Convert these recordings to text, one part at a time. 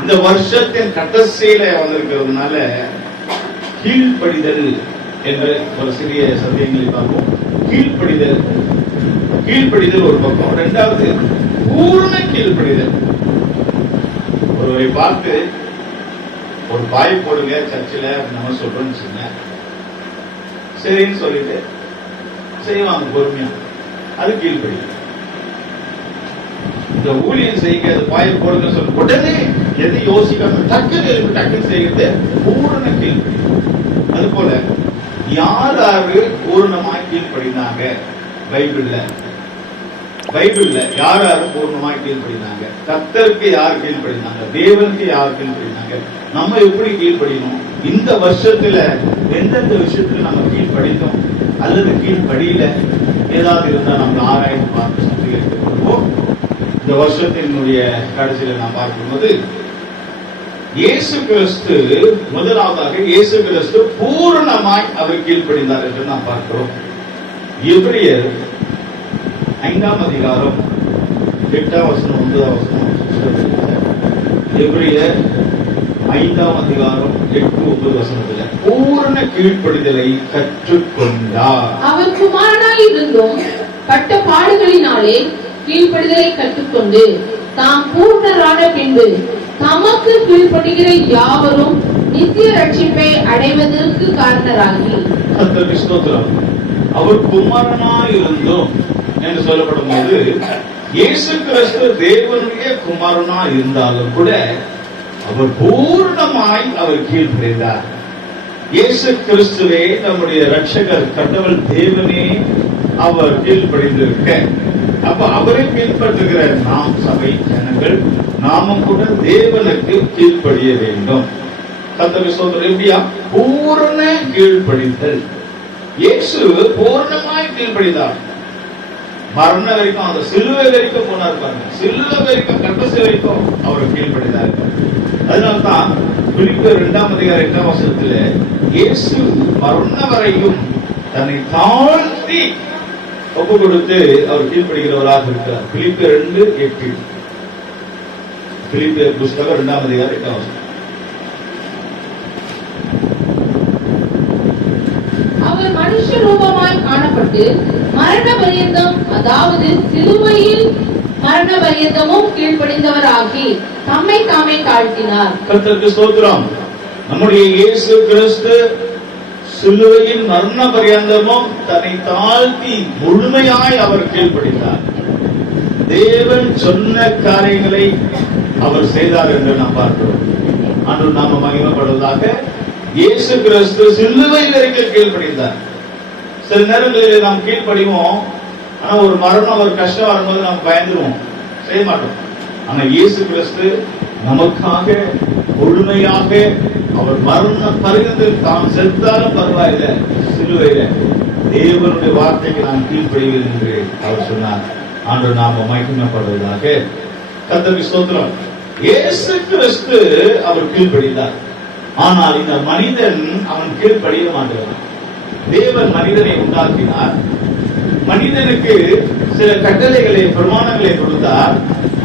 இந்த வருஷத்தின் கடைசியில வந்திருக்கிறதுனால கீழ்ப்படிதல் என்ற ஒரு சிறிய சத்தியங்களை பார்ப்போம். கீழ்ப்படிதல். கீழ்ப்படிதல் ஒரு பக்கம். இரண்டாவது பூர்ண கீழ்ப்படிதல். ஒருவரை பார்த்து ஒரு பாய் போடுங்க சர்ச்சில் நம்ம சொல்றோம்னு சொன்ன சரின்னு சொல்லிட்டு செய்வாங்க பொறுமையா. அது கீழ்ப்படிதல். இந்த ஊழியம் செய்யுங்க அது போடுங்க சொல்லி உடனே எது யோசிக்காம டக்குன்னு எழுப்பி டக்குன்னு செய்கிறது பூரண கீழ்ப்படி அது போல யார் யாரு பூர்ணமாய் கீழ்ப்படினாங்க பைபிள்ல. பைபிள்ல யார் யாரு பூர்ணமாய் கீழ்ப்படினாங்க கர்த்தருக்கு யார் கீழ்ப்படினாங்க? தேவனுக்கு யார் கீழ்ப்படினாங்க? நம்ம எப்படி கீழ்ப்படினோம் இந்த வருஷத்துல எந்தெந்த விஷயத்துல நம்ம கீழ்ப்படித்தோம் அல்லது கீழ்ப்படியில? ஏதாவது இருந்தா நம்ம ஆராய்ந்து பார்த்து சுத்திகரித்துக் கொள்வோம். இந்த வருஷத்தினுடைய கடைசியில நான் பார்க்கும்போது இயேசு கிறிஸ்து முதலாவதாக இயேசு கிறிஸ்து பூரணமாய் அவர் கீழ்ப்படிந்தார் என்று நாம் பார்க்கிறோம். எப்ரியர் ஐந்தாம் அதிகாரம் எட்டாம் வசனம் ஒன்பதாம் வசனம் எப்ரியர் ஐந்தாம் அதிகாரம் எட்டு ஒன்பது வசனத்துல பூரண கீழ்ப்படிதலை கற்றுக்கொண்டார். அவர் குமாரனாய் இருந்தும் பட்ட பாடுகளினாலே கீழ்ப்படிதலை கற்றுக்கொண்டு தாம் பூர்ணரான பின்பு தமக்கு கீழ்ப்படுகிற யாவரும் நித்திய ரட்சிப்பை அடைவதற்கு காரணராகி. அவர் குமாரனா இருந்தோம் என்று சொல்லப்படும் போது இயேசு கிறிஸ்து தேவனுடைய குமாரனா இருந்தாலும் கூட அவர் பூர்ணமாய் அவர் கீழ்ப்படைந்தார். இயேசு கிறிஸ்துவே நம்முடைய ரட்சகர் கடவுள் தேவனே அவர் கீழ்ப்படிந்திருக்க. அப்ப அவரை பின்பற்றுகிற நாம் சபை ஜனங்கள் நாமும் கூட தேவனுக்கு கீழ்ப்படிய வேண்டும். கத்தவி சொல்ற எப்படியா? பூரண கீழ்ப்படிதல். இயேசு பூர்ணமாய் கீழ்ப்படிந்தார். மரண வரைக்கும் அந்த சிலுவை வரைக்கும் போனார் பாருங்க. சிலுவை வரைக்கும் கட்டசி வரைக்கும் அவர் கீழ்ப்படிந்தார். அதனால்தான் பிலிப்பியர் இரண்டாம் அதிகார எட்டாம் வருஷத்துல இயேசு மரண வரையும் தன்னை தாழ்த்தி ஒப்பு கொடுத்து அவர் கீழ்ப்படுகிறவராக இருக்கிறார். பிலிப்பியர் ரெண்டு எட்டு. பிலிப்பியர் புஸ்தகம் இரண்டாம் அதிகாரம் எட்டாம் வசனம். அவர் மனுஷ ரூபமாய் காணப்பட்டு மரண பரியந்தம் அதாவது சிலுவையில் மரண பரியந்தமும் கீழ்ப்படிந்தவராகி தம்மை தாமே தாழ்த்தினார். கர்த்தருக்கு ஸ்தோத்திரம். நம்முடைய இயேசு கிறிஸ்து சிலுவையின் மரண பரியந்தமும் தன்னை தாழ்த்தி முழுமையாய் அவர் கீழ்ப்படித்தார் தேவன் சொன்ன காரியங்களை அவர் செய்தார் என்று நாம் பார்க்கிறோம். அன்று நாம மகிமைப்படுவதாக இயேசு கிறிஸ்து சிலுவை வரைக்கும் கீழ்ப்படிந்தார். சில நேரங்களில் நாம் கீழ்ப்படிவோம். ஆனா ஒரு மரணம் ஒரு கஷ்டம் வரும்போது நாம் பயந்துருவோம். செய்ய மாட்டோம். ஆனா இயேசு கிறிஸ்து நமக்காக முழுமையாக அவர் மரண பருகத்தில் தாம் செத்தாலும் பரவாயில்லை சிலுவையில. தேவனுடைய வார்த்தைக்கு நான் கீழ்ப்படுகிறேன் என்று அவர் சொன்னார். ஆண்டு நாம மகிமைப்படுவதாக கத்தவி ஸ்தோத்திரம். இயேசு கிறிஸ்து அவர் கீழ்ப்படிந்தார். ஆனால் இந்த மனிதன் அவன் கீழ்ப்படிய மாட்டான். தேவன் மனிதனை உண்டாக்கினார். மனிதனுக்கு சில கட்டளைகளை பிரமாணங்களை கொடுத்தார்.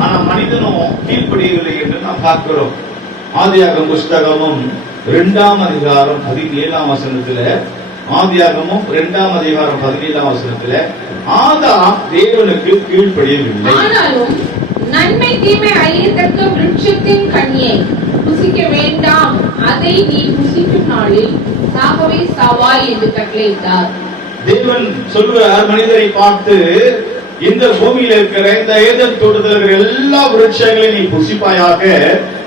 ஆனா மனிதனும் கீழ்ப்படியவில்லை என்று நாம் பார்க்கிறோம். ஆதியாகம் புஸ்தகமும் இரண்டாம் அதிகாரம் பதினேழாம் வசனத்துல ஆதியாகமும் இரண்டாம் அதிகாரம் பதினேழாம் வசனத்துல ஆதாம் தேவனுக்கு கீழ்ப்படியவில்லை. ஆனாலும் நன்மை தீமை அறியத்தக்க விருட்சத்தின் கனியை புசிக்க வேண்டாம். அதை நீ புசிக்கும் நாளில் சாகவே சாவாய் என்று கட்டளையிட்டார். தேவன் சொல்கிறார் மனிதரை பார்த்து இந்த பூமியில இருக்கிற இந்த ஏதன் தோட்டத்தில் இருக்கிற எல்லா விருட்சங்களையும் நீ புசிப்பாயாக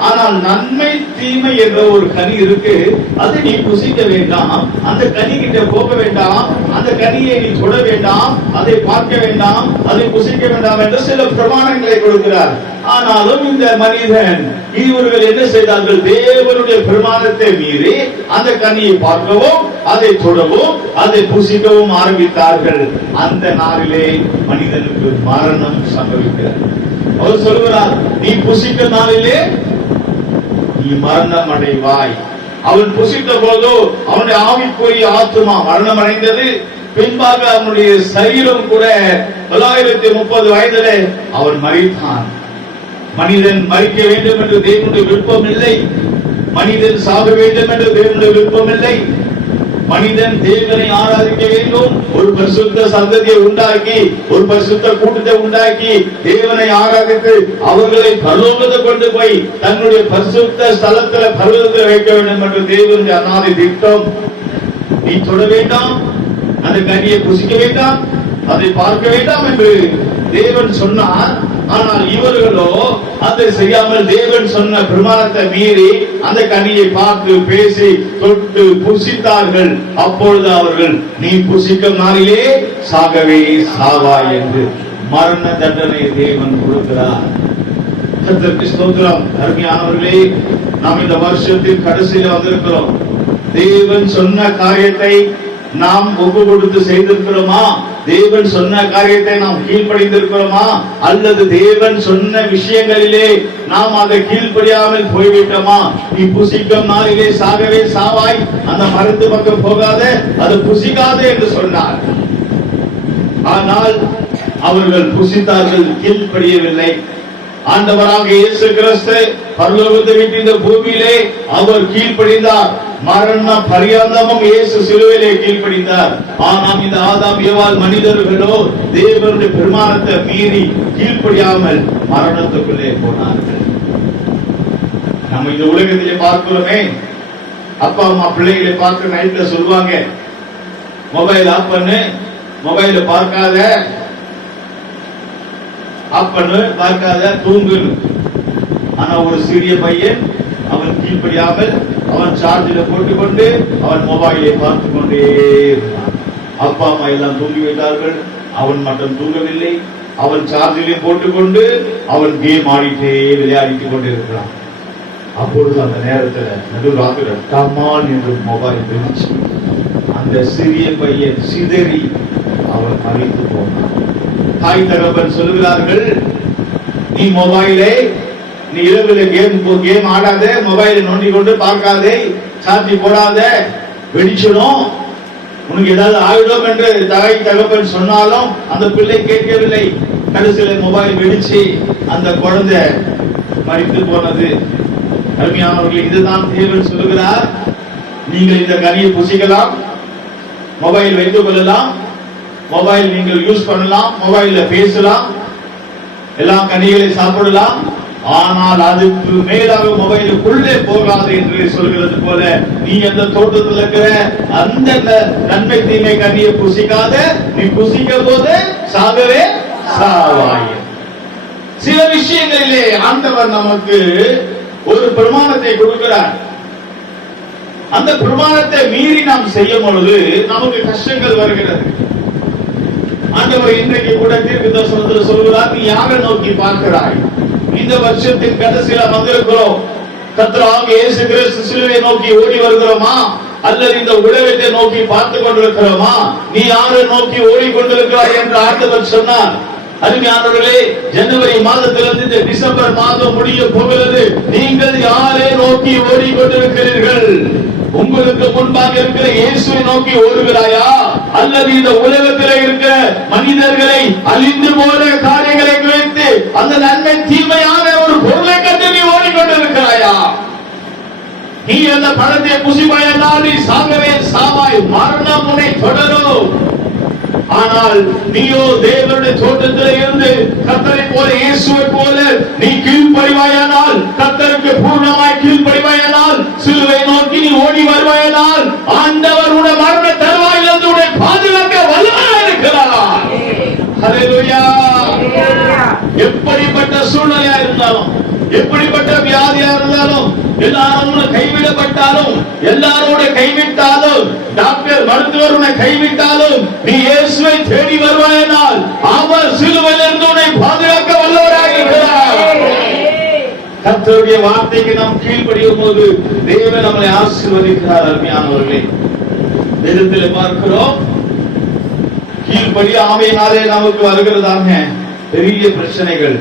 ஆனால் நன்மை தீமை என்ற ஒரு கனி இருக்கு. அதை நீ புசிக்க வேண்டாம். அந்த கனி கிட்ட போக வேண்டாம். அந்த கனியை நீ தொட வேண்டாம். அதை பார்க்க வேண்டாம். அதை புசிக்க வேண்டாம் என்று சில பிரமாணங்களை கொடுக்கிறார். ஆனாலும் இந்த மனிதன் இவர்கள் என்ன செய்தார்கள்? தேவனுடைய பிரமாணத்தை மீறி அந்த கனியை பார்க்கவும் அதை தொடவும் அதை புசிக்கவும் ஆரம்பித்தார்கள். அந்த நாளிலே மனிதனுக்கு மரணம் சம்பவிக்கிறது. அவர் சொல்கிறார் நீ புசிக்க நாளிலே நீ மரணம் அடைவாய் அவன் புசித்த போதோ அவனுடைய ஆவிக்குரிய ஆத்துமா மரணம் அடைந்தது பின்பாக அவனுடைய சரீரம் கூட தொள்ளாயிரத்தி முப்பது வயதிலே அவன் மறித்தான் மனிதன் மறிக்க வேண்டும் என்று தேவனுடைய விருப்பம் இல்லை. மனிதன் சாக வேண்டும் என்று தேவனுடைய விருப்பம் இல்லை. மனிதன் தேவனை ஆராதிக்க வேண்டும். ஒரு பரிசுத்த சந்ததியை உண்டாக்கி ஒரு பரிசுத்த கூட்டத்தை உண்டாக்கி தேவனை ஆராதித்து அவர்களை பரலோகத்தை கொண்டு போய் தன்னுடைய பரிசுத்த ஸ்தலத்துல பரலோகத்தில் வைக்க வேண்டும் என்று தேவனுடைய அநாதி திட்டம். நீ தொட வேண்டாம். அந்த கனியை புசிக்க வேண்டாம். அதை பார்க்க வேண்டாம் என்று தேவன் சொன்னார். ஆனால் இவர்களோ அதை செய்யாமல் தேவன் சொன்ன பிரமாணத்தை மீறி அந்த கனியை பார்த்து பேசி தொட்டு புசித்தார்கள். அப்பொழுது அவர்கள் நீ புசிக்க மாறிலே சாகவே சாவா என்று மரண தண்டனை தேவன் கொடுக்கிறார். கர்த்தருக்கு ஸ்தோத்திரம். அருமையானவர்களே நாம் இந்த வருஷத்தின் கடைசியில வந்திருக்கிறோம். தேவன் சொன்ன காரியத்தை நாம் ஒப்பு கொடுத்து செய்திருக்கிறோமா? தேவன் சொன்ன காரியத்தை நாம் கீழ்ப்படிந்திருக்கிறோமா? அல்லது தேவன் சொன்ன விஷயங்களிலே நாம் அதை கீழ்ப்படியாமல் போய்விட்டோமா? நீ புசிக்கும் நாளிலே சாகவே சாவாய் அந்த மருந்து பக்கம் போகாத அது புசிக்காது என்று சொன்னார். ஆனால் அவர்கள் புசித்தார்கள் கீழ்ப்படியவில்லை. ஆண்டவராக இயேசு கிறிஸ்து பரலோகத்தை விட்டு இந்த பூமியிலே அவர் கீழ்ப்படிந்தார். மரண பரியந்தமும் இயேசு சிலுவையிலே கீழ்ப்படிந்தார். ஆனால் இந்த ஆதாம் ஏவால் மனிதர்களோ தேவனுடைய பெருமானத்தை மீறி கீழ்ப்படியாமல் மரணத்துக்குள்ளே போனார்கள். நம்ம இந்த உலகத்திலே பார்க்கிறோமே அப்பா அம்மா பிள்ளைகளை பார்க்க நைட்ல சொல்லுவாங்க மொபைல் ஆஃப் பண்ணு மொபைல பார்க்காத ஆஃப் பண்ணு பார்க்காத தூங்கு ஆனா ஒரு சிறிய பையன் அவன் கீழ்ப்படியாமல் அவன் சார்ஜில் போட்டுக்கொண்டு அவன் மொபைலை பார்த்து கொண்டே அப்பா அம்மா எல்லாம் தூங்கிவிட்டார்கள் அவன் மட்டும் தூங்கவில்லை. அவன் சார்ஜிலே போட்டுக்கொண்டு அவன் கேம் ஆடிட்டே விளையாடிட்டு கொண்டிருக்கிறான். அப்பொழுது அந்த நேரத்தில் நடுராத்திர டமான் என்று மொபைல் வெடிச்சு அந்த சிறிய பையன் சிதறி அவன் மறித்து போனான். தாய் தகவல் சொல்கிறார்கள் நீ மொபைலை நீ இரவில் கேம் கேம் ஆடாத மொபைலை நோண்டி கொண்டு பார்க்காதே சாத்தி போடாத வெடிச்சிடும். உனக்கு ஏதாவது ஆயிடும் என்று தாய் தகப்பன் சொன்னாலும் அந்த பிள்ளை கேட்கவில்லை. கடைசியில் மொபைல் வெடிச்சு அந்த குழந்தை மறித்து போனது. அருமையானவர்கள் இதுதான் தேவன் சொல்லுகிறார். நீங்கள் இந்த கனியை புசிக்கலாம் மொபைல் வைத்துக் கொள்ளலாம் மொபைல் நீங்கள் யூஸ் பண்ணலாம் மொபைலில் பேசலாம் எல்லா கனிகளை சாப்பிடலாம். ஆனால் அதுக்கு மேலாக மொபைலுக்குள்ளே போகாது என்று சொல்கிறது போல நீ அந்த தோட்டத்தில் இருக்கிற அந்த நன்மை தீமை கனியை புசிக்காத நீ புசிக்க போது சாகவே சாவாய். சில விஷயங்களிலே ஆண்டவர் நமக்கு ஒரு பிரமாணத்தை கொடுக்கிறார். அந்த பிரமாணத்தை மீறி நாம் செய்யும் பொழுது நமக்கு கஷ்டங்கள் வருகிறது. ஆண்டவர் இன்றைக்கு கூட தீர்க்க தரிசனத்தில் சொல்கிறார் நீ யாரை நோக்கி பார்க்கிறாய்? இந்த வருஷத்தின் கடைசியில வந்திருக்கிறோம். கர்த்தராக இயேசு கிறிஸ்து சிலுவை நோக்கி ஓடி வருகிறோமா? அல்லது இந்த உலகத்தை நோக்கி பார்த்து கொண்டிருக்கிறோமா? நீ யாரை நோக்கி ஓடிக்கொண்டிருக்கிறாய் என்று ஆண்டவர் சொன்னார். அருமையானவர்களே ஜனவரி மாதத்திலிருந்து இந்த டிசம்பர் மாதம் முடிய போகிறது. நீங்கள் யாரை நோக்கி ஓடிக்கொண்டிருக்கிறீர்கள்? உங்களுக்கு முன்பாக இருக்கிற இயேசுவை நோக்கி ஓடுகிறாயா? அல்லது இந்த உலகத்தில் இருக்கிற மனிதர்களை அழிந்து போன காரியங்களை குறித்து அந்த நன்மை தீமையான ஒரு பொருளை கண்டு நீ ஓடிக்கொண்டிருக்கிறாயா? நீ அந்த பணத்தை புசிப்பாயனால் நீ சாகவே சாவாய் மரணம் உன்னை தொடரும். ஆனால் நீயோ தேவனுடைய தோட்டத்தில் இருந்து கத்தரை போல இயேசுவை போல நீ கீழ்ப்படிவாயானால் கத்தருக்கு பூர்ணமாய் கீழ்ப்படிவாயானால் சிலுவை நோக்கி நீ ஓடி வருவாயானால் ஆண்டவர் உடைய மரண தருவாயிலிருந்து உன்னை பாதுகாக்க வல்லவராய் இருக்கிறார் ஹalleluya. எப்படிப்பட்ட சூழ்நிலையா இருந்தாலும் எப்படிப்பட்ட வியாதியா இருந்தாலும் எல்லாரும் கைவிடப்பட்டாலும் எல்லாரோட கைவிட்டாலும் டாக்டர் மருத்துவர் உன்னை கைவிட்டாலும் நீ இயேசுவை தேடி வருவாயினால் அவர் சிலுவையிலிருந்து உன்னை பாதுகாக்க வல்லவராக இருக்கிறார் கத்தருடைய வார்த்தைக்கு நாம் கீழ்ப்படியும் போது தேவன் நம்மளை ஆசீர்வதிக்கிறார் அருமையானவர்களே. வேதத்தில் பார்க்கிறோம் கீழ்படி ஆமையினாலே நமக்கு வருகிறதாங்க. பெரிய பிரச்சனைகள்.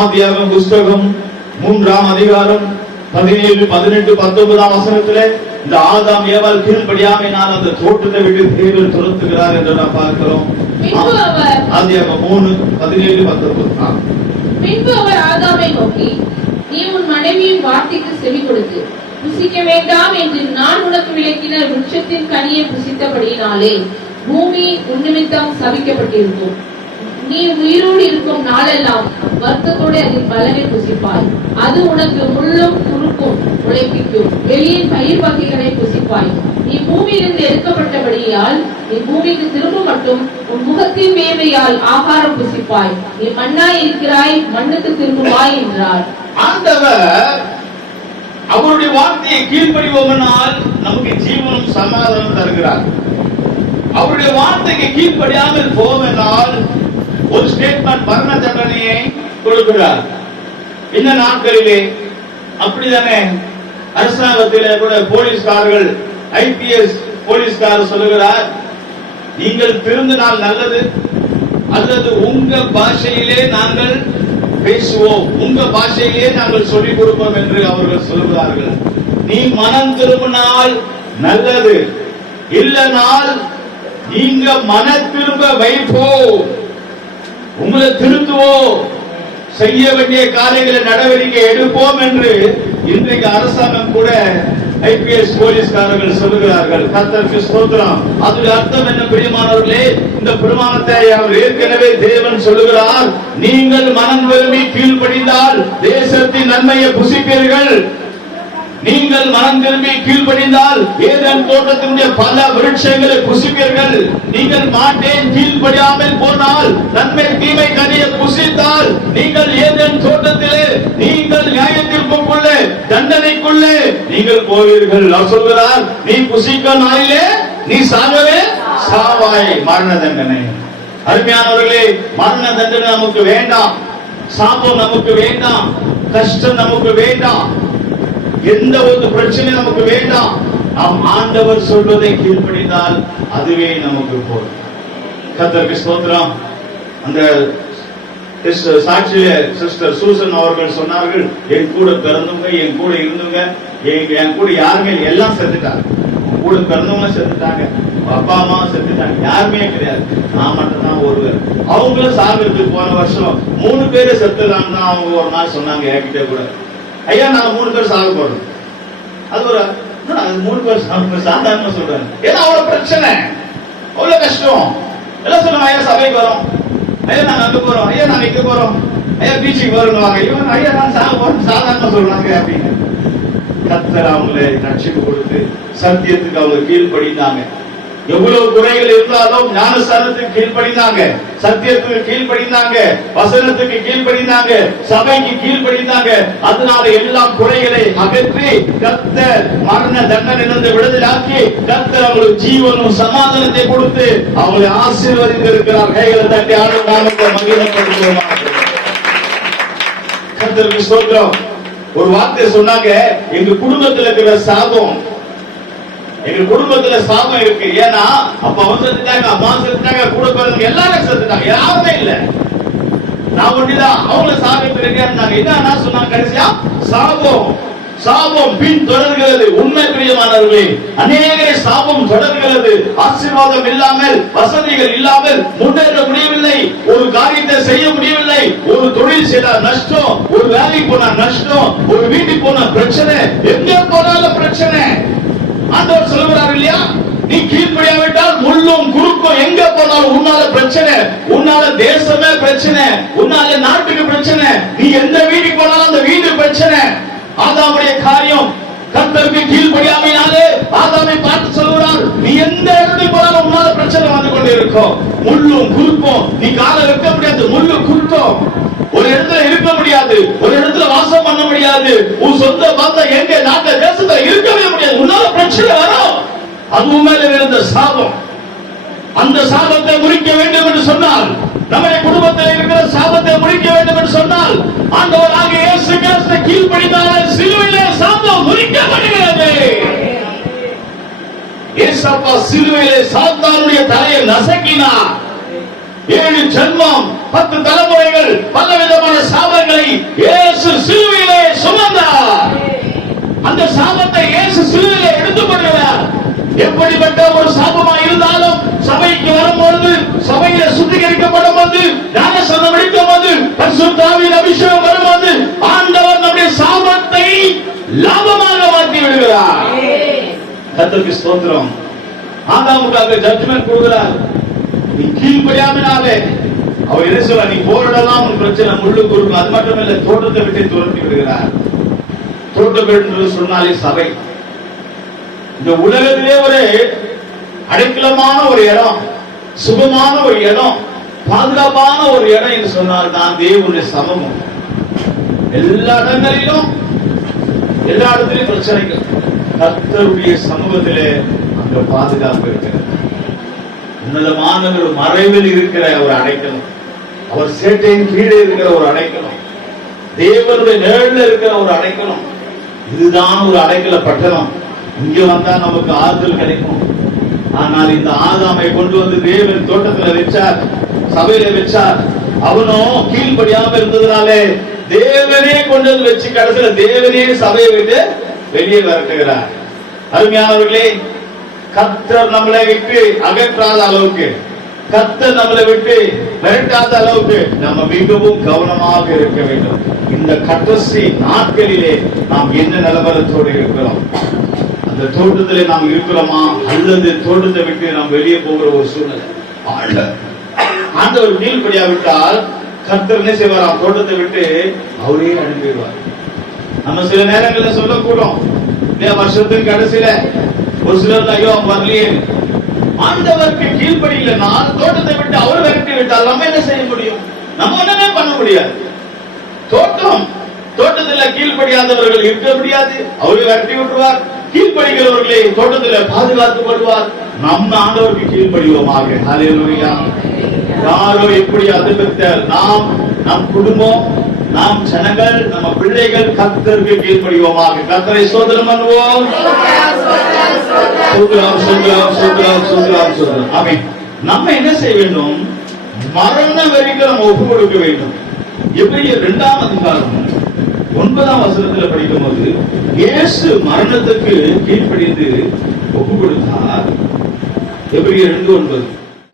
ஆதியாகமம் புஸ்தகம் மூன்றாம் அதிகாரம் பதினேழு பதினெட்டு பத்தொன்பதாம் வசனத்திலே இந்த ஆதாம் ஏவாள் கீழ்ப்படியாமையினால் அந்த தோட்டத்தை விட்டு தேவன் துரத்துகிறார் என்று நாம் பார்க்கிறோம். ஆதியாகமம் மூணு பதினேழு பத்தொன்பது. பின்பு அவர் ஆதாமை நோக்கி நீ உன் மனைவியின் வார்த்தைக்கு செவி கொடுத்து புசிக்க வேண்டாம் என்று நான் உனக்கு விளக்கின விருட்சத்தின் கனியை புசித்தபடியினாலே பூமி உன் நிமித்தம் சபிக்கப்பட்டிருக்கும் நீ உயிரோடு இருக்கும் நாளெல்லாம் வருத்தத்தோடு அதில் பலனை புசிப்பாய் அது உனக்கு முள்ளும் குறுக்கும் உழைப்பிக்கும் வெளியின் பயிர் வகைகளை புசிப்பாய். நீ பூமியிலிருந்து எடுக்கப்பட்டபடியால் நீ பூமிக்கு திரும்ப மட்டும் உன் முகத்தின் மேவையால் ஆகாரம் புசிப்பாய். நீ மண்ணாய் இருக்கிறாய் மண்ணுக்கு திரும்புவாய் என்றார். ஆண்டவர் அவருடைய வார்த்தையை கீழ்ப்படிவோமனால் நமக்கு ஜீவனம் சமாதானம் தருகிறார். அவருடைய வார்த்தைக்கு கீழ்ப்படியாமல் போவனால் ஒரு ஸ்டேட்மெண்ட் மரண தண்டனையை கொடுக்கிறார். இந்த நாட்களிலே அப்படித்தானே அரசாங்கத்திலே கூட போலீஸ்காரர்கள் ஐபிஎஸ் போலீஸ்காரர் சொல்லுகிறார் நீங்கள் திருந்தினால் நல்லது அல்லது உங்க பாஷையிலே நாங்கள் பேசுவோம் உங்க பாஷையிலே நாங்கள் சொல்லிக் கொடுப்போம் என்று அவர்கள் சொல்லுகிறார்கள். நீ மனம் திரும்பினால் நல்லது இல்லனால் நீங்க மன திரும்ப வைப்போம். உங்களை திருத்துவோம். செய்ய வேண்டிய காரியங்களை நடவடிக்கை எடுப்போம் என்று இன்றைக்கு அரசாங்கம் கூட ஐபிஎஸ் போலீஸ்காரர்கள் சொல்லுகிறார்கள். கத்தருக்கு ஸ்தோத்திரம். அதுக்கு அர்த்தம் என்ன பிரியமானவர்களே? இந்த பிரமாணத்தை அவர் ஏற்கனவே தேவன் சொல்லுகிறார். நீங்கள் மனம் விரும்பி கீழ்ப்படிந்தால் தேசத்தின் நன்மையை புசிப்பீர்கள். நீங்கள் மனம் திரும்பி கீழ்ப்படிந்தால் ஏதன் தோட்டத்தினுடைய பல விருட்சங்களை புசிப்பீர்கள். நீங்கள் மாட்டேன் கீழ்ப்படியாமல் போனால் நன்மை தீமை கனியை புசித்தால் நீங்கள் ஏதன் தோட்டத்திலே நீங்கள் நியாயத்திற்குள்ளே தண்டனைக்குள்ளே நீங்கள் போவீர்கள். சொல்கிறார் நீ புசிக்க நாளிலே நீ சாகவே சாவாய் மரண தண்டனை. அருமையானவர்களே மரண தண்டனை நமக்கு வேண்டாம். சாபம் நமக்கு வேண்டாம். கஷ்டம் நமக்கு வேண்டாம். எந்த ஒரு பிரச்சனை நமக்கு வேண்டாம். நாம் ஆண்டவர் சொல்வதை கீழ்ப்படிந்தால் அதுவே நமக்கு போதும். கத்தருக்கு ஸ்தோத்திரம். அந்த sister- சாட்சியில சிஸ்டர் சூசன் அவர்கள் சொன்னார்கள் என் கூட பிறந்தவங்க என் கூட இருந்தவங்க என் என் கூட யாருமே எல்லாம் செத்துட்டாங்க. கூட பிறந்தவங்க செத்துட்டாங்க அப்பா அம்மா செத்துட்டாங்க. யாருமே கிடையாது. நான் மட்டும் தான் ஒருவர். அவங்களும் சாகிறதுக்கு போன வருஷம் மூணு பேரை செத்துடலாம்னு தான் அவங்க ஒரு நாள் சொன்னாங்க என்கிட்ட கூட. ஐயா நாங்க மூணு பேர் சாக போறோம். அது ஒரு மூணு பேர் சாக சாதாரணமா சொல்றாங்க ஏன்னா அவ்வளவு பிரச்சனை. அவ்வளவு கஷ்டம். எல்லாம் சொல்லுவாங்க ஐயா சபைக்கு வரோம். ஐயா நாங்க அங்க போறோம். ஐயா நாங்க இங்க போறோம். ஐயா பீச்சுக்கு வருவாங்க. ஐயோ இவன் ஐயா நான் சாக போறோம். சாதாரணமா சொல்றாங்க அப்படின்னு. கத்தர் அவங்களை ரட்சிப்பு கொடுத்து சத்தியத்துக்கு அவங்க கீழ்படிந்தாங்க எவ்வளவு குறைகள் இருந்தாலும் ஞானஸ்தானத்துக்கு கீழ்ப்படிந்தாங்க சத்தியத்துக்கு கீழ்ப்படிந்தாங்க வசனத்துக்கு கீழ்ப்படிந்தாங்க சபைக்கு கீழ்ப்படிந்தாங்க. அதனால எல்லாம் குறைகளை அகற்றி கத்தர் மரண தண்டனையிலிருந்து விடுதலாக்கி கத்தர் அவங்களுக்கு ஜீவனும் சமாதானத்தை கொடுத்து அவங்களை ஆசீர்வதித்து இருக்கிறார் கைகளை தட்டி ஆளும் நாமத்தை மகிழப்படுத்துவோம் கத்தருக்கு சொல்றோம் ஒரு வார்த்தை சொன்னாங்க எங்க குடும்பத்துல இருக்கிற சாபம் எங்க குடும்பத்துல சாபம் இருக்கு. ஏன்னா அப்பா அவன் செத்துட்டாங்க அம்மா செத்துட்டாங்க கூட பிறகு எல்லாரும் செத்துட்டாங்க. யாருமே இல்ல. நான் ஒண்டிதான் அவங்கள சாபத்தில் இருக்கேன் என்ன சொன்னாங்க கடைசியா? சாபம். சாபம் பின் தொடர்கிறது. உண்மை பிரியமானவர்களே அநேகரை சாபம் தொடர்கிறது. ஆசீர்வாதம் இல்லாமல் வசதிகள் இல்லாமல் முன்னேற முடியவில்லை. ஒரு காரியத்தை செய்ய முடியவில்லை. ஒரு தொழில் செய்த நஷ்டம். ஒரு வேலைக்கு போனா நஷ்டம். ஒரு வீட்டுக்கு போன பிரச்சனை. எங்க போனாலும் பிரச்சனை. நீ கீழ்ப்படியாவிட்டால் முள்ளும் குறுக்கும் எங்க போனாலும் உன்னால பிரச்சனை உன்னால தேசமே பிரச்சனை உன்னால நாட்டுக்கு பிரச்சனை நீ எந்த வீட்டுக்கு போனாலும் அந்த வீடு பிரச்சனை. ஆதாமுடைய காரியம் கத்தருக்கு கீழ்படியாமையினாலே ஆதாமை பார்த்து சொல்கிறார் நீ எந்த இடத்துக்கு போனாலும் உன்னால பிரச்சனை வந்து கொண்டு இருக்கும். முள்ளும் குறுக்கும் நீ காலை வைக்க முடியாது முள்ளு குறுக்கும். ஒரு இடத்துல இருக்க முடியாது ஒரு இடத்துல வாசம் பண்ண முடியாது உன் சொந்த பந்தம் எங்க நாட்டை தேசத்துல இருக்கவே முடியாது உன்னால பிரச்சனை வரும். அது உண்மையில இருந்த சாபம். அந்த சாபத்தை முறிக்க வேண்டும் என்று சொன்னால் நம்முடைய குடும்பத்தில் இருக்கிற சாபத்தை முறிக்க வேண்டும் என்று சொன்னால் ஆண்டவராக இயேசு கிறிஸ்து கீழ்ப்படிந்தால் சிலுவையிலே சாபம் முறிக்கப்படுகிறது. ஏசப்பா சிலுவையிலே சாத்தானுடைய தலையை நசக்கினார். ஏழு ஜென்மம் பத்து தலைமுறைகள் பல விதமான சாபங்களை இயேசு சிலுவையிலே சுமந்தார் அந்த சாபத்தை இயேசு சிலுவையிலே எடுத்து எப்படிப்பட்ட ஒரு சாபமா இருந்தாலும் சபைக்கு வரும்பொழுது சபையில சுத்திகரிக்கப்படும் போது ஞானசனம் எடுக்கும் போது பரிசுத்தாவின் அபிஷேகம் வரும்போது ஆண்டவர் நம்முடைய சாபத்தை லாபமாக மாற்றி விடுகிறார் கர்த்தருக்கு ஸ்தோத்திரம். ஆண்டாமுக்காக ஜட்ஜ்மெண்ட் கொடுக்கிறார். நீ கீழ்படியாமனாலே அவர் என்ன சொல்ற நீ போரிடலாம் உன் பிரச்சனை முள்ளு கொடுக்கும் அது மட்டும் இல்ல தோட்டத்தை விட்டு துரத்தி விடுகிறார். தோட்டம் என்று சொன்னாலே சபை. இந்த உலகத்திலே ஒரு அடைக்கலமான ஒரு இடம் சுகமான ஒரு இடம் பாதுகாப்பான ஒரு இடம் என்று சொன்னால் தான் தேவனுடைய சமமும் எல்லா இடங்களிலும் எல்லா இடத்திலும் பிரச்சனைகள். கர்த்தருடைய சமூகத்திலே அங்க பாதுகாப்பு இருக்கிறது. உன்னதமான ஒரு மறைவில் இருக்கிற ஒரு அடைக்கணும் அவர் சேட்டையின் கீழே இருக்கிற ஒரு அடைக்கணும் தேவருடைய நிழல்ல இருக்கிற ஒரு அடைக்கணும் இதுதான் ஒரு அடைக்கல பட்டணம். இங்க வந்தா நமக்கு ஆறுதல் கிடைக்கும். ஆனால் இந்த ஆதாமை கொண்டு வந்து தேவன் தோட்டத்துல வச்சார் சபையில வச்சார். அவனும் கீழ்படியாம இருந்ததுனாலே தேவனே கொண்டு வந்து வச்சு கடைசியில தேவனே சபையை விட்டு வெளியே விரட்டுகிறார். அருமையானவர்களே கத்தர் நம்மளை விட்டு அகற்றாத அளவுக்கு கத்தர் நம்மளை விட்டு விரட்டாத அளவுக்கு நம்ம மிகவும் கவனமாக இருக்க வேண்டும். இந்த கடைசி நாட்களிலே நாம் என்ன நிலவரத்தோடு இருக்கிறோம்? அந்த தோட்டத்திலே நாம் இருக்கிறோமா? அல்லது தோட்டத்தை விட்டு நாம் வெளியே போகிற ஒரு சூழ்நிலை? ஆண்ட- ஆண்டவர் கீழ்படியாவிட்டால் கர்த்தர் என்ன செய்வாராம் தோட்டத்தை விட்டு அவரே அனுப்பிடுவார். நம்ம சில நேரங்களில் சொல்லக்கூடும். வருஷத்தின் கடைசியில ஒரு சிலர் ஐயோ வரலையே. ஆண்டவருக்கு கீழ்ப்படியில்லைன்னா தோட்டத்தை விட்டு அவர் விரட்டி விட்டால் நம்ம என்ன செய்ய முடியும்? நம்ம ஒண்ணுமே பண்ண முடியாது. தோட்டம். தோட்டத்துல கீழ்ப்படியாதவர்கள் இருக்க முடியாது. அவரை விரட்டி விட்டுருவார். கீழ்ப்படிகிறவர்களை தோட்டத்துல பாதுகாத்துப்படுவார் நம் நம்ம ஆண்டவருக்கு கீழ்படிவோமாக ஹalleluya. யாரோ எப்படி அதிபத்த நாம் நம் குடும்பம் நாம் ஜனங்கள் நம்ம பிள்ளைகள் கர்த்தருக்கு கீழ்ப்படிவோமாக. கத்தரை சோதனம் பண்ணுவோம். சோதரம் சோதரம் சோதரம் சோதரம் சோதரம் அவை நம்ம என்ன செய்ய வேண்டும்? மரண வரைக்கும் நம்ம ஒப்பு கொடுக்க வேண்டும். எப்படி இரண்டாம் அதிகாரம் ஒன்பதாம் வசனத்துல படிக்கும் போது இயேசு மரணத்துக்கு கீழ்ப்படிந்து ஒப்பு கொடுத்தார். எப்படி ரெண்டு ஒன்பது.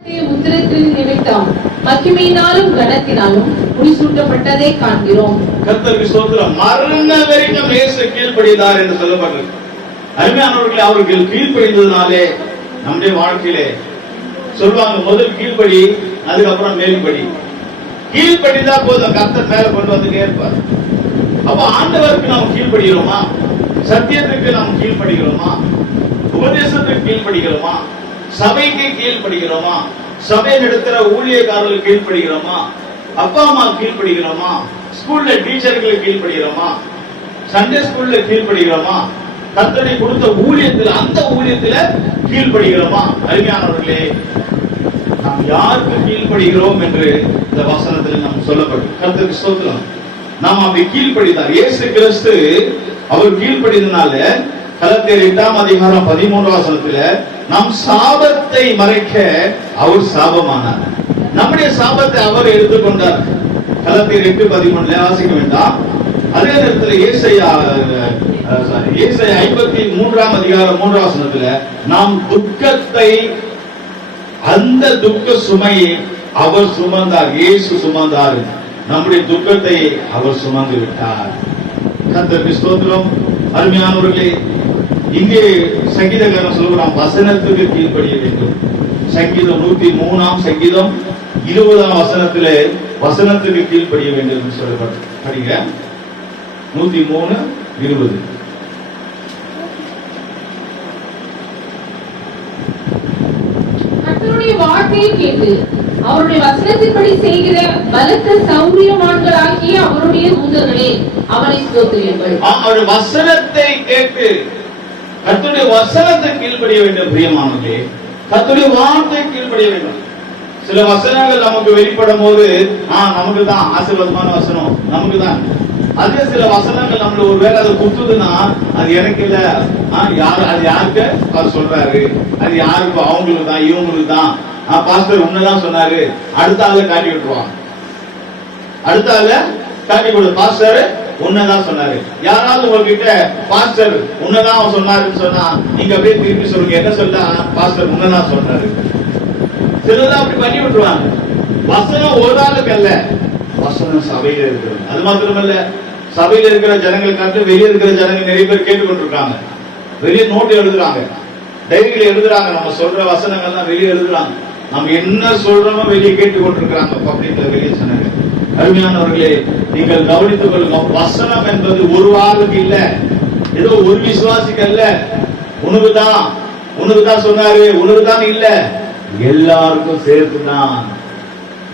உத்திரத்தின் நிமித்தம் மகிமையினாலும் கனத்தினாலும் முடிசூட்டப்பட்டதை காண்கிறோம். கர்த்தருக்கு சோதரம் மரண வரைக்கும் இயேசு கீழ்ப்படிந்தார் என்று சொல்லப்பட்டது அருமையானவர்களே அவர்கள் கீழ்ப்படிந்ததுனாலே நம்முடைய வாழ்க்கையிலே சொல்லுவாங்க முதல் கீழ்ப்படி அதுக்கப்புறம் மேல்படி. கீழ்ப்படிந்தா போதும் கர்த்தர் மேல கொண்டு வந்துட்டே இருப்பார். அப்ப ஆண்டவருக்கு நாம் கீழ்ப்படுகிறோமா? சத்தியத்துக்கு நாம் கீழ்ப்படுகிறோமா? உபதேசத்துக்கு கீழ்ப்படுகிறோமா? சபைக்கு கீழ்படுகிறோமா சபை நடத்துற ஊழியக்காரர்களுக்கு கீழ்படுகிறோமா அப்பா அம்மா கீழ்படுகிறோமா ஸ்கூல்ல டீச்சர்களுக்கு கீழ்படுகிறோமா சண்டே ஸ்கூல்ல கீழ்படுகிறோமா கத்தனை கொடுத்த ஊழியத்துல அந்த ஊழியத்துல கீழ்படுகிறோமா அருமையானவர்களே நாம் யாருக்கு கீழ்ப்படுகிறோம் என்று இந்த வசனத்தில் நாம் சொல்லப்படும். கர்த்தருக்கு சொல்லலாம் நாம் அப்படி கீழ்ப்படிந்தார் இயேசு கிறிஸ்து அவர் கீழ்படினால கலத்தியர் எட்டாம் அதிகாரம் பதிமூன்று வசனத்துல நம் சாபத்தை மறைக்க அவர் சாபமானார். நம்முடைய சாபத்தை அவர் எடுத்துக்கொண்டார். கலத்தியர் எட்டு பதிமூணுல வாசிக்க வேண்டாம். அதே நேரத்தில் ஏசையா ஐம்பத்தி மூன்றாம் அதிகாரம் மூன்றாம் வசனத்துல நாம் துக்கத்தை அந்த துக்க சுமையை அவர் சுமந்தார் இயேசு சுமந்தார். நம்முடைய துக்கத்தை அவர் சுமந்து விட்டார். கர்த்தருக்கு ஸ்தோத்திரம். அருமையானவர்களே இங்கே சங்கீதக்காரன் சொல்கிறான் வசனத்துக்கு கீழ்ப்படிய வேண்டும். சங்கீதம் நூத்தி மூணாம் சங்கீதம் இருபதாம் வசனத்திலே வசனத்துக்கு கீழ்ப்படிய வேண்டும் என்று சொல்லப்பட்டு படிங்க. நூத்தி மூணு இருபது. வார்த்தையை கேட்டு அவருடைய வசனத்தின்படி செய்கிற பலத்த சௌரியமான்களாகிய அவருடைய தூதர்களே அவனை ஸ்தோத்திரியுங்கள். அவருடைய வசனத்தை கேட்டு கத்துடைய வசனத்தை கீழ்ப்படிய வேண்டும் பிரியமானதே கத்துடைய வார்த்தை கீழ்ப்படிய வேண்டும். சில வசனங்கள் நமக்கு வெளிப்படும் போது ஆஹ் நமக்கு தான் ஆசீர்வாதமான வசனம் நமக்கு தான் அதே சில வசனங்கள் நம்மள ஒருவேளை அதை குத்துதுன்னா அது எனக்கு இல்ல. யாரு அது யாருக்கு அவர் சொல்றாரு? அது யாருக்கு? அவங்களுக்கு தான் இவங்களுக்கு தான் பாஸ்டர் உன்னதான் சொன்னாரு. அடுத்த ஆளு காட்டி விட்டுருவான் அடுத்த ஆள காட்டி கொடு. பாஸ்டர் உன்னதான் சொன்னாரு. யாராவது உங்ககிட்ட பாஸ்டர் உன்னதான் அவன் சொன்னாருன்னு சொன்னா நீங்க அப்படியே திருப்பி சொல்லுங்க. என்ன சொல்ல பாஸ்டர் உன்னதான் சொன்னாரு. சிலதான் அப்படி பண்ணி விட்டுருவாங்க. வசனம் ஒரு ஆளுக்கு அல்ல. வசனம் சபையில இருக்கிறது. அது மாத்திரமல்ல சபையில இருக்கிற ஜனங்கள் வெளியே இருக்கிற ஜனங்கள் நிறைய பேர் கேட்டுக்கொண்டிருக்காங்க வெளியே நோட்டு எழுதுறாங்க. டைரியில எழுதுறாங்க. நம்ம சொல்ற வசனங்கள்லாம் வெளியே எழுதுறாங்க. நம்ம என்ன சொல்றோமோ வெளியே கேட்டுக்கொண்டிருக்கிறாங்க. பப்ளிக்ல வெளியே சொன்னாங்க. அருமையானவர்களே நீங்கள் கவனித்துக் கொள்ளுங்க வசனம் என்பது ஒரு ஆளுக்கு இல்ல. ஏதோ ஒரு விசுவாசிக்கு அல்ல. உனக்குதான் உனக்குதான் உனக்கு தான் சொன்னாரு. உனக்குதான் இல்ல. எல்லாருக்கும் சேர்த்து தான்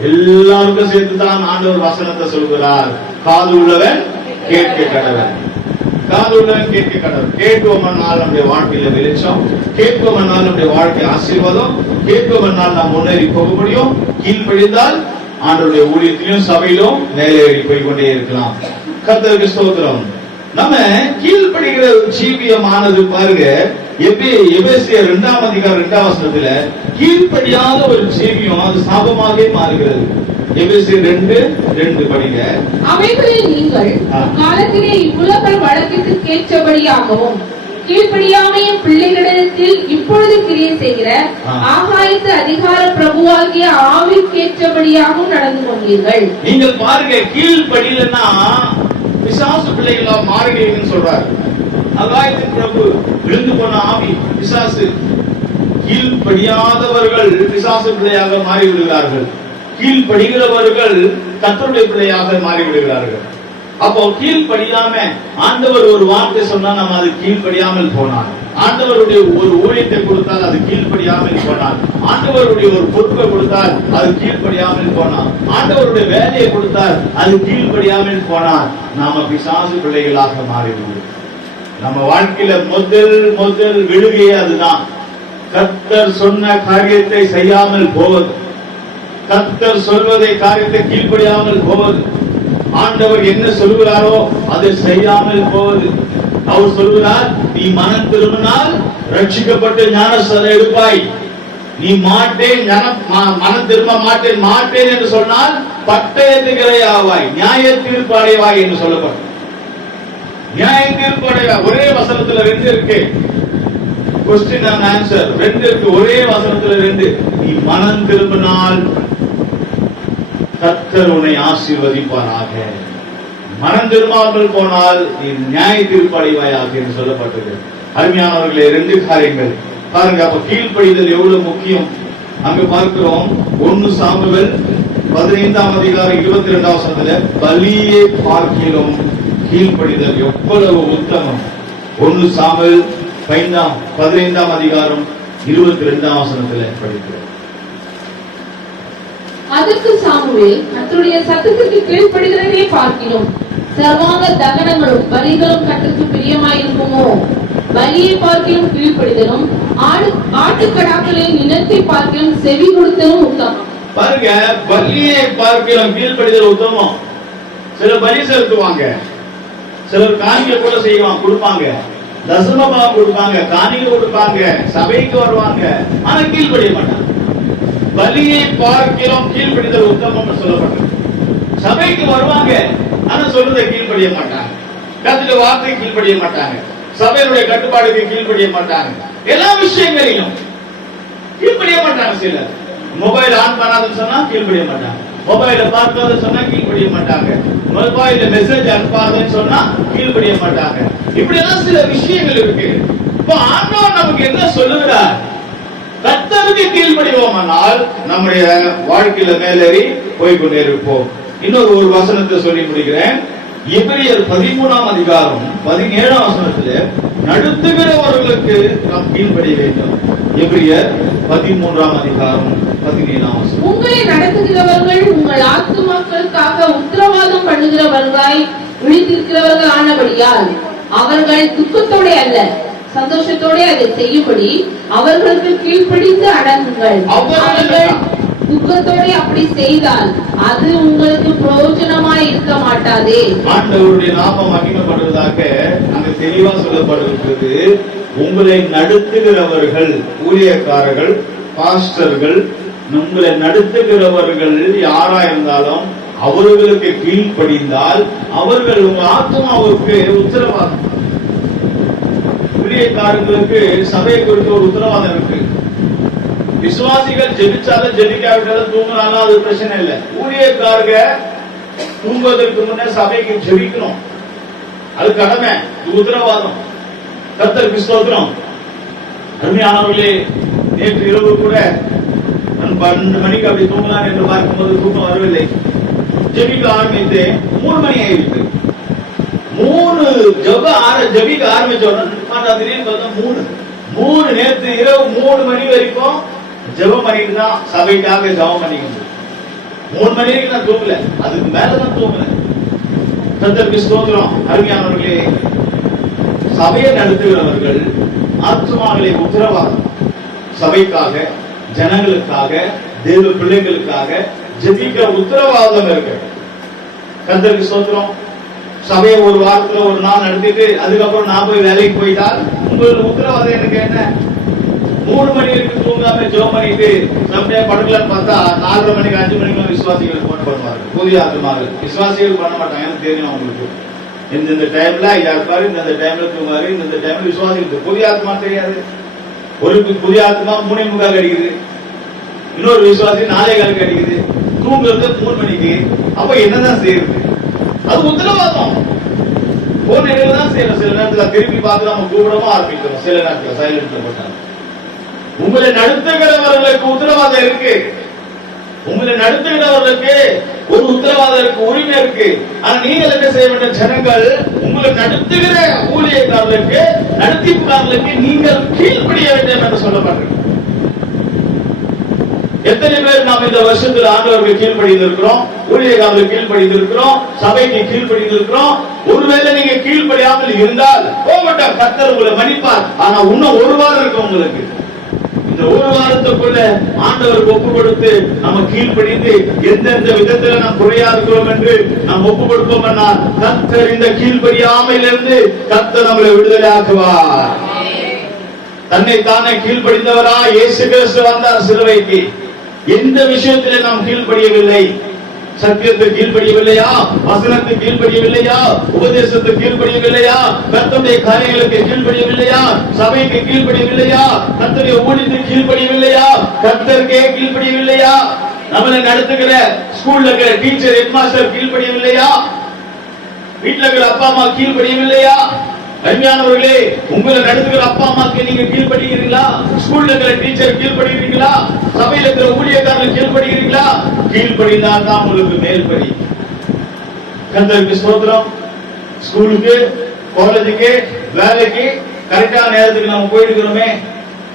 எல்லாருக்கும் சேர்த்து தான் ஆண்டவர் வசனத்தை சொல்கிறார். காது உள்ளவன் கேட்க கடவன். காது உள்ளவன் கேட்க கடவன். கேட்பவனால் நம்முடைய வாழ்க்கையில வெளிச்சம். கேட்பவனால் நம்முடைய வாழ்க்கை ஆசீர்வாதம். கேட்பவனால் நாம் முன்னேறி போக முடியும். கீழ்ப்படிந்தால் ஆண்டவருடைய ஊழியத்திலும் சபையிலும் மேலே போய் கொண்டே இருக்கலாம். கர்த்தருக்கு ஸ்தோத்திரம். நம்ம கீழ்ப்படுகிற ஜீவியமானது பாருங்க. எபேசியர் இரண்டாம் அதிகாரம் இரண்டாம் வசனத்துல கீழ்ப்படியாத ஒரு ஜீவியம் அது சாபமாகவே மாறுகிறது. எபேசியர் ரெண்டு ரெண்டு படிங்க. அவைகளில் நீங்கள். காலத்திலே இவ்வுலக வழக்கிற்கு கேற்றபடியாகவும் கீழ்ப்படியாமையும் பிள்ளைகளிடத்தில் இப்பொழுது கிரியை செய்கிற. ஆகாயத்து அதிகார பிரபுவாகிய ஆவிற்கேற்றபடியாகவும் நடந்து கொண்டீர்கள். நீங்கள் பாருங்க கீழ்ப்படியலன்னா பிசாசு பிள்ளைகளா மாறுகிறீங்கன்னு சொல்றாரு. அகாயத்தின் பிரபு விழுந்து போன ஆவி பிசாசு. கீழ்ப்படியாதவர்கள் பிசாசு பிள்ளையாக மாறி விடுகிறார்கள் கீழ்ப்படுகிறவர்கள் கத்தருடைய பிள்ளையாக மாறி விடுகிறார்கள் அப்போ கீழ்படியாம ஆண்டவர் ஒரு வார்த்தை சொன்னா நம்ம அது கீழ்படியாமல் போனார் ஆண்டவருடைய ஒரு ஊழியத்தை கொடுத்தால் அது கீழ்ப்படியாமல் போனார் ஆண்டவருடைய ஒரு பொறுப்பை கொடுத்தால் அது கீழ்ப்படியாமல் போனார் ஆண்டவருடைய வேலையை கொடுத்தால் அது கீழ்ப்படியாமல் போனார் நாம பிசாசு பிள்ளைகளாக மாறிவிடும் நம்ம வாழ்க்கையில முதல் முதல் விழுகையே அதுதான். கர்த்தர் சொன்ன காரியத்தை செய்யாமல் போவது. கர்த்தர் சொல்வதை காரியத்தை கீழ்ப்படியாமல் போவது. ஆண்டவர் என்ன சொல்கிறாரோ அதை செய்யாமல் போவது அவர் சொல்கிறார் நீ மனம் திரும்பினால் ரட்சிக்கப்பட்டு ஞானஸ்தானம் எடுப்பாய். நீ மாட்டேன் மனம் திரும்ப மாட்டேன் மாட்டேன் என்று சொன்னால் பட்டயத்துக்களை ஆவாய் நியாய தீர்ப்பு அடைவாய் என்று சொல்லப்படும். நியாய தீர்ப்பு அடைவாய் ஒரே வசனத்துல ரெண்டு இருக்கு. கொஸ்டின் அண்ட் ஆன்சர் ரெண்டு இருக்கு ஒரே வசனத்துல ரெண்டு. நீ மனம் திரும்பினால் கத்தர் உன்னை ஆசீர்வதிப்பானாக மனம் திரும்பாமல் போனால் நீ நியாய தீர்ப்பு என்று சொல்லப்பட்டது. அருமையானவர்களே ரெண்டு காரியங்கள். பாருங்க அப்ப கீழ்ப்படிதல் எவ்வளவு முக்கியம்? அங்கு பார்க்கிறோம் ஒன்னு சாமுவல் பதினைந்தாம் அதிகாரம் இருபத்தி ரெண்டாம் வருஷத்துல பலியை பார்க்கிலும் கீழ்ப்படிதல் எவ்வளவு உத்தமம். ஒன்னு சாமல் பதினைந்தாம் அதிகாரம் இருபத்தி ரெண்டாம் வசனத்துல படிக்கிறோம். அதற்கு சாமுவேல் கர்த்தருடைய சத்தத்திற்கு கீழ்ப்படுகிறதே பார்க்கிறோம். சர்வாங்க தகனங்களும் பலிகளும் கற்றுக்கு பிரியமாயிருக்குமோ? பலியை பார்க்கிலும் கீழ்ப்படிதலும் ஆடு ஆட்டுக்கடாக்களின் இனத்தை பார்க்கிலும் செவி கொடுத்தலும் உத்தமம். பாருங்க பலியை பார்க்கலாம் கீழ்ப்படிதல் உத்தமம். சில பலி செலுத்துவாங்க. சிலர் காணிக்கை கூட செய்வாங்க கொடுப்பாங்க. தசமபாவம் கொடுப்பாங்க காணிக்கை கொடுப்பாங்க சபைக்கு வருவாங்க. ஆனா கீழ்ப்படிய மாட்டாங்க. பலியை பார்க்கிறோம் கீழ்ப்படிதல் உத்தமம் சொல்லப்பட்டது. சபைக்கு வருவாங்க ஆனா சொல்றதை கீழ்ப்படிய மாட்டாங்க. கத்துல வார்த்தை கீழ்ப்படிய மாட்டாங்க. சபையினுடைய கட்டுப்பாடுக்கு கீழ்ப்படிய மாட்டாங்க. எல்லா விஷயங்களையும் கீழ்ப்படிய மாட்டாங்க சிலர். மொபைல் ஆன் பண்ணாதுன்னு சொன்னா கீழ்ப்படிய மாட்டாங்க. மொபைல பார்க்காத சொன்னா கீழ்ப்படிய மாட்டாங்க. மொபைல மெசேஜ் அனுப்பாதுன்னு சொன்னா கீழ்ப்படிய மாட்டாங்க. இப்படி எல்லாம் சில விஷயங்கள் இருக்கு. இப்ப ஆண்டவர் நமக்கு என்ன சொல்லுகிறார்? கர்த்தருக்கு கீழ்ப்படிவோமானால் நம்முடைய வாழ்க்கையில மேலேறி போய்கொண்டே இருப்போம். இன்னொரு ஒரு வசனத்தை சொல்லி முடிக்கிறேன். இவரியர் பதிமூணாம் அதிகாரம் பதினேழாம் வசனத்துல நடத்துகிறவர்களுக்கு நாம் கீழ்படிய வேண்டும். எபிரியர் பதிமூன்றாம் அதிகாரம் பதினேழாம் வசனம். உங்களை நடத்துகிறவர்கள் உங்கள் ஆத்துமாக்களுக்காக உத்தரவாதம் பண்ணுகிறவர்களாய் விழித்திருக்கிறவர்கள் ஆனபடியால் அவர்கள் துக்கத்தோட அல்ல. சந்தோஷத்தோட அதை செய்யும்படி அவர்களுக்கு கீழ்ப்படிந்து அடங்குங்கள். அவர்கள் துக்கத்தோட அப்படி செய்தால் அது உங்களுக்கு பிரயோஜனமாய் இருக்க மாட்டாதே. ஆண்டவருடைய நாமம் மகிமைப்படுவதாக அங்க தெளிவா சொல்லப்படுகிறது உங்களை நடத்துகிறவர்கள் ஊழியக்காரர்கள் பாஸ்டர்கள் உங்களை நடத்துகிறவர்கள் யாரா இருந்தாலும் அவர்களுக்கு கீழ்ப்படிந்தால் அவர்கள் உங்க ஆத்மாவுக்கு உத்தரவாதம் ஊழியக்காரங்களுக்கு சபையை குறித்து ஒரு உத்தரவாதம் இருக்கு. விசுவாசிகள் ஜெபிச்சாலும் ஜெபிக்காவிட்டாலும் தூங்கினாலும் அது பிரச்சனை இல்லை. ஊழியக்காரங்க தூங்குவதற்கு முன்னே சபைக்கு ஜெபிக்கணும். அது கடமை இது உத்தரவாதம். கர்த்தருக்கு ஸ்தோத்திரம் அருமையானவர்களே நேற்று இரவு கூட நான் பன்னெண்டு மணிக்கு அப்படி தூங்கலாம் என்று பார்க்கும்போது தூக்கம் வரவில்லை. ஜெபிக்க ஆரம்பித்து மூணு மணி ஆயிருக்கு மூணு ஜப ஆர ஜபிக்க ஆரம்பிச்ச உடனே பார்த்தா திடீர்னு பார்த்தா மூணு. மூணு நேத்து இரவு மூணு மணி வரைக்கும் ஜெபம் பண்ணிட்டு தான் சபைக்காக ஜெபம் பண்ணிக்கிட்டு மூணு மணி வரைக்கும் நான் தூங்கல. அதுக்கு மேலதான் தூங்கல கர்த்தருக்கு ஸ்தோத்திரம். அருமையானவர்களே சபையை நடத்துகிறவர்கள் ஆத்மாக்களை உத்தரவாதம். சபைக்காக ஜனங்களுக்காக தேவ பிள்ளைகளுக்காக ஜெபிக்க உத்தரவாதம் இருக்கு. கர்த்தருக்கு ஸ்தோத்திரம். சபையை ஒரு வாரத்துல ஒரு நாள் நடத்திட்டு அதுக்கப்புறம் நான் போய் வேலைக்கு போயிட்டால் உங்களுக்கு உத்தரவாதம் எனக்கு என்ன? மூணு மணி வரைக்கும் தூங்காம ஜோ பண்ணிட்டு சமய படுக்கலன்னு பார்த்தா நாலரை மணிக்கு அஞ்சு மணிக்கு விசுவாசிகள் போன் பண்ணுவாங்க. புதிய ஆத்மாவில் விசுவாசிகள் பண்ண மாட்டாங்க எனக்கு தெரியும் அவங்களுக்கு. இந்தந்த டைம்ல ஐயா இருப்பாரு இந்தந்த டைம்ல தூங்குவாரு இந்த டைம்ல விசுவாசிகள். புதிய ஆத்மா தெரியாது. ஒரு புதிய ஆத்மா மூணே முக்கால் அடிக்குது. இன்னொரு விசுவாசி நாளை காலுக்கு அடிக்குது. தூங்குறது மூணு மணிக்கு. அப்ப என்னதான் செய்யறது? அது உத்தரவாதம் போன இடையில தான் செய்யணும் சில நேரத்துல திருப்பி பார்த்து நம்ம கூப்பிடவும் ஆரம்பிக்கிறோம். சில நேரத்துல சைலண்ட்ல போட்டாங்க உங்களை நடத்துகிறவர்களுக்கு உத்தரவாதம் இருக்கு. உங்களை நடத்துகிறவர்களுக்கு ஒரு உத்தரவாதம் இருக்கு உரிமை இருக்கு. ஆனா நீங்கள் என்ன செய்ய வேண்டிய ஜனங்கள்? உங்களை நடத்துகிற ஊழியக்காரர்களுக்கு நடத்திப்புக்காரர்களுக்கு நீங்கள் கீழ்ப்படிய வேண்டும் என்று சொல்லப்பட்டிருக்கு. எத்தனை பேர் நாம் இந்த வருஷத்துல ஆண்டவருக்கு கீழ்ப்படிந்து இருக்கிறோம் ஊழியர்களுக்கு கீழ்ப்படிந்து இருக்கிறோம் சபைக்கு கீழ்ப்படிந்து இருக்கிறோம் ஒருவேளை நீங்க கீழ்ப்படியாமல் இருந்தால் போகட்ட கத்தர் உங்களை மன்னிப்பார். ஆனா இன்னும் ஒரு வாரம் இருக்கு உங்களுக்கு. இந்த ஒரு வாரத்துக்குள்ள ஆண்டவருக்கு ஒப்பு கொடுத்து நம்ம கீழ்ப்படிந்து எந்தெந்த விதத்துல நாம் குறையா இருக்கிறோம் என்று நாம் ஒப்பு கொடுப்போம்னா கத்தர் இந்த கீழ்ப்படியாமையிலிருந்து கத்தர் நம்மளை விடுதலை ஆக்குவார். தன்னை தானே கீழ்ப்படிந்தவரா? இயேசு கிறிஸ்து வந்தார் சிலுவைக்கு. எந்த விஷயத்திலே நாம் கீழ்ப்படியவில்லை? சத்தியத்துக்கு கீழ்ப்படியவில்லையா? வசனத்துக்கு கீழ்ப்படியவில்லையா? உபதேசத்துக்கு கீழ்ப்படியவில்லையா? கத்தனுடைய காரியங்களுக்கு கீழ்ப்படியவில்லையா? சபைக்கு கீழ்ப்படியவில்லையா? கத்தனுடைய ஊழியத்துக்கு கீழ்ப்படியவில்லையா? கத்தருக்கே கீழ்ப்படியவில்லையா? நம்மளை நடத்துகிற ஸ்கூல்ல இருக்கிற டீச்சர் ஹெட்மாஸ்டர் கீழ்ப்படியவில்லையா? வீட்டுல இருக்கிற அப்பா அம்மா கீழ்ப்படியவில்லையா? கல்யாணவர்களே உங்களை நடத்துகிற அப்பா அம்மாக்கு நீங்க கீழ்படுகிறீங்களா ஸ்கூல்ல இருக்கிற டீச்சர் கீழ்படுகிறீங்களா சபையில இருக்கிற ஊழியக்காரர்கள் கீழ்படுகிறீங்களா கீழ்படிந்தால் தான் உங்களுக்கு மேல்படி கந்தருக்கு ஸ்தோத்திரம். ஸ்கூலுக்கு காலேஜுக்கு வேலைக்கு கரெக்டான நேரத்துக்கு நம்ம போயிருக்கிறோமே.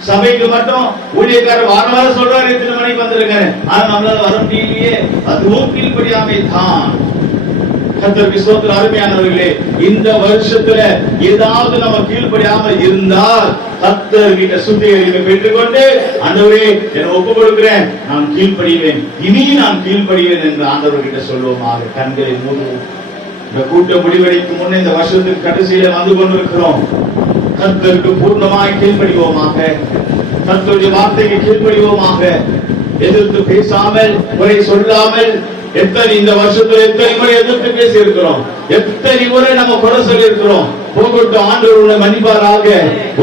சபைக்கு மட்டும் ஊழியக்காரர் வார வாரம் சொல்றாரு இத்தனை மணிக்கு வந்துருங்க ஆனா நம்மளால வர முடியலையே. அதுவும் கீழ்ப்படியாமை தான் கத்திற்கு ஸ்தோத்திர அருமையானவர்களே இந்த வருஷத்துல ஏதாவது நம்ம கீழ்படியாம இருந்தால் கத்தர் கிட்ட சுத்திகரிப்பை பெற்றுக்கொண்டு அண்டவரே என ஒப்பு கொடுக்கிறேன் நான் கீழ்ப்படிவேன். இனி நான் கீழ்ப்படிவேன் என்று ஆண்டவர் கிட்ட சொல்லுவோமாக கண்களை மூடுவோம் இந்த கூட்ட முடிவடைக்கும் முன்னே இந்த வருஷத்துக்கு கடைசியில வந்து கொண்டிருக்கிறோம். கத்தருக்கு பூர்ணமாய் கீழ்ப்படிவோமாக கத்தருடைய வார்த்தைக்கு கீழ்ப்படிவோமாக எதிர்த்து பேசாமல் குறை சொல்லாமல் எத்தனை இந்த வருஷத்துல எத்தனை முறை எதிர்த்து பேசி இருக்கிறோம் எத்தனை முறை நம்ம குறை சொல்லி இருக்கிறோம் போகட்டும் ஆண்டவர் உன்னை மன்னிப்பாராக.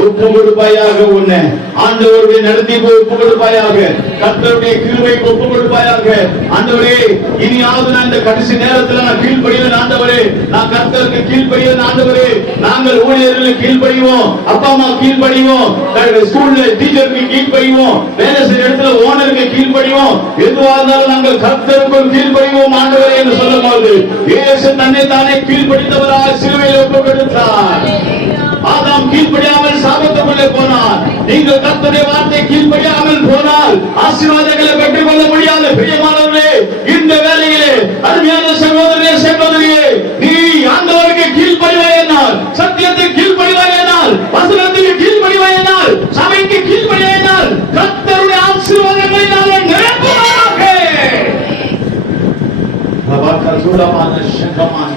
ஒப்பு கொடுப்பாயாக உன்னை. ஆண்டவருடைய நடத்தி ஒப்பு கொடுப்பாயாக. கத்தருடைய கிருபைக்கு ஒப்பு கொடுப்பாயாக. ஆண்டவரே இனியாவது நான் இந்த கடைசி நேரத்துல நான் கீழ்ப்படிவேன் ஆண்டவரே. நான் கத்தருக்கு கீழ்ப்படிவேன் ஆண்டவரே. நாங்கள் ஊழியர்களுக்கு கீழ்படிவோம் அப்பா அம்மா கீழ்படிவோம் ஸ்கூல்ல டீச்சருக்கு கீழ்படிவோம் வேலை செய்யற இடத்துல ஓனருக்கு கீழ்படிவோம் எதுவாக இருந்தாலும் நாங்கள் கத்தருக்கும் கீழ்படிவோம் ஆண்டவரே என்று சொல்லும் போது இயேசு தன்னை தானே கீழ்படித்தவராக சிலுவையில் ஒப்பு கொடுத்தார். போனார் ஆதாம் கீழ்ப்படியாமல் சாபத்துக்குள்ளே போனார். நீங்கள் கத்துடைய வார்த்தை கீழ்ப்படியாமல் போனால் ஆசீர்வாதங்களை பெற்றுக் கொள்ள முடியாத. பிரியமானவர்களே இந்த வேலையிலே அருமையான சகோதரே சகோதரியே நீ ஆண்டவருக்கு கீழ்ப்படிவாய் என்னால் சத்தியத்தை கீழ்ப்படிவாய் என்னால் வசனத்துக்கு கீழ்ப்படிவாய் என்னால் சபைக்கு கீழ்ப்படிவாய் என்னால் கத்தருடைய ஆசீர்வாதங்களை நாளை நிரப்புவாராக சூலமான சங்கமான